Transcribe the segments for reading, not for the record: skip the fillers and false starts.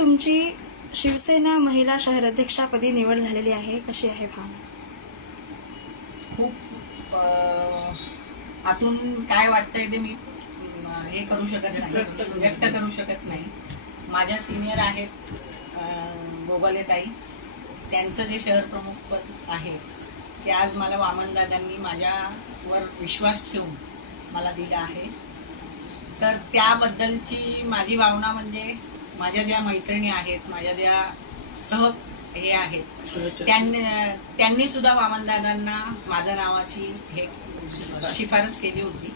तुमची शिवसेना महिला शहराध्यक्षापदी निवड झालेली आहे, कशी आहे भावना? खूप आतून काय वाटतंय ते मी हे करू शकत नाही, व्यक्त करू शकत नाही. माझ्या सिनियर आहेत गोगालेताई, त्यांचं जे शहर प्रमुख पद आहे ते आज मला वामनदादांनी माझ्यावर विश्वास ठेवून मला दिला आहे. तर त्याबद्दलची माझी भावना म्हणजे माझ्या ज्या मैत्रिणी आहेत, माझ्या ज्या हे आहेत, त्यांनी सुद्धा वामनदादांना माझ्या नावाची हे शिफारस केली होती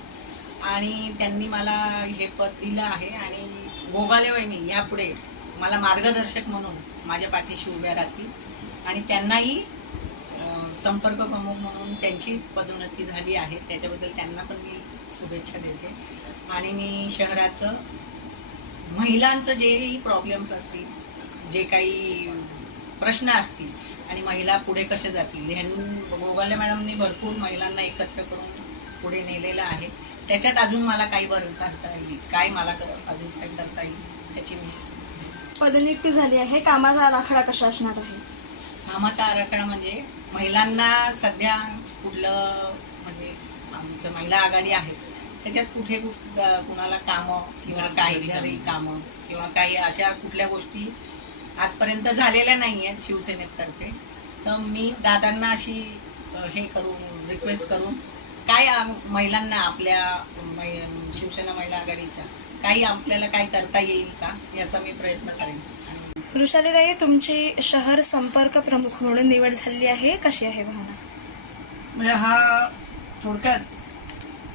आणि त्यांनी मला हे पद दिलं आहे. आणि गोगाले वहिनी यापुढे मला मार्गदर्शक म्हणून माझ्या पाठीशी उभ्या राहतील आणि त्यांनाही संपर्क प्रमुख म्हणून त्यांची पदोन्नती झाली आहे, त्याच्याबद्दल त्यांना पण मी शुभेच्छा देते. आणि मी शहराचं महिलांचं जेही प्रॉब्लेम्स असतील, जे काही प्रश्न असतील आणि महिला पुढे कसे जातील, गोगाले मॅडमनी भरपूर महिलांना एकत्र करून पुढे नेलेलं आहे. त्याच्यात अजून मला काही बरं करता येईल, काय मला अजून काही करता येईल त्याची मी. पदनियुक्ती झाली आहे, कामाचा आराखडा कसा असणार आहे? कामाचा आराखडा म्हणजे महिलांना सध्या कुठलं म्हणजे आमचं महिला आघाडी आहे त्याच्यात कुठे कुणाला कामं किंवा काही घरी कामं किंवा काही अशा कुठल्या गोष्टी आजपर्यंत झालेल्या नाही आहेत शिवसेनेतर्फे. तर मी दादांना अशी हे करून रिक्वेस्ट करून काय महिलांना आपल्या शिवसेना महिला आघाडीच्या काही आपल्याला काय करता येईल का याचा मी प्रयत्न करेन. वृषालीताई, तुमची शहर संपर्क प्रमुख म्हणून निवड झालेली आहे, कशी आहे भावना? म्हणजे हा थोडक्यात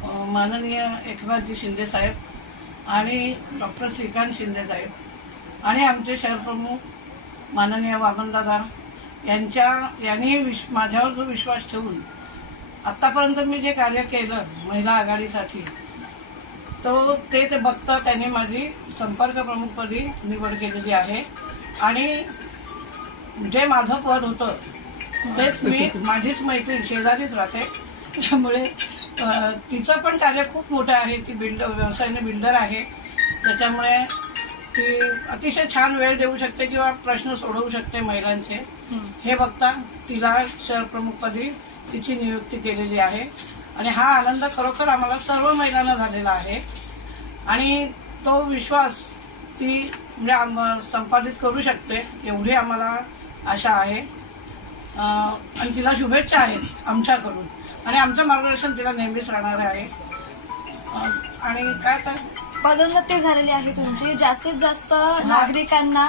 माननीय एकनाथजी शिंदे साहेब आणि डॉक्टर श्रीकांत शिंदे साहेब आणि आमचे शहरप्रमुख माननीय वामनदादा यांनी माझ्यावर जो विश्वास ठेवून आत्तापर्यंत मी जे कार्य केलं महिला आघाडीसाठी ते बघता त्यांनी माझी संपर्क प्रमुखपदी निवड केलेली आहे. आणि जे माझं पद होतं तेच मी माझीच मैत्रीण शेजारीच राहते, त्यामुळे तिचं पण कार्य खूप मोठं आहे. ती व्यवसायाने बिल्डर आहे, त्याच्यामुळे ती अतिशय छान वेळ देऊ शकते किंवा प्रश्न सोडवू शकते महिलांचे. हे बघता तिला शहरप्रमुखपदी तिची नियुक्ती केलेली आहे आणि हा आनंद खरोखर आम्हाला सर्व महिलांना झालेला आहे. आणि तो विश्वास ती म्हणजे संपादित करू शकते एवढी आम्हाला आशा आहे. आणि तिला शुभेच्छा आहेत आमच्याकडून आणि आमचं मार्गदर्शन तिला नेहमीच राहणार आहे. आणि काय तर पदोन्नती झालेली आहे तुमची, जास्तीत जास्त नागरिकांना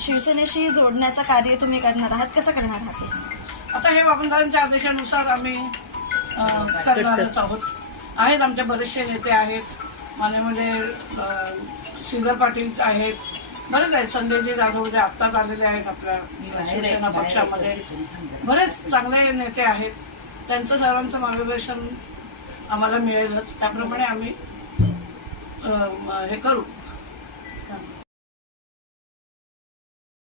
शिवसेनेशी जोडण्याचं कार्य तुम्ही करणार आहात, कसं करणार आहात? आता हे वामनदादांच्या आदेशानुसार आम्ही करणारच आहोत. आहेत आमचे बरेचसे नेते आहेत, म्हणजे श्रीधर पाटील आहेत, बरेच आहेत, संजयजी जाधव जे आत्ताच आलेले आहेत आपल्या शिवसेना पक्षामध्ये, बरेच चांगले नेते आहेत. त्यांचं सर्वांचं मार्गदर्शन आम्हाला मिळेलच, त्याप्रमाणे आम्ही हे करू.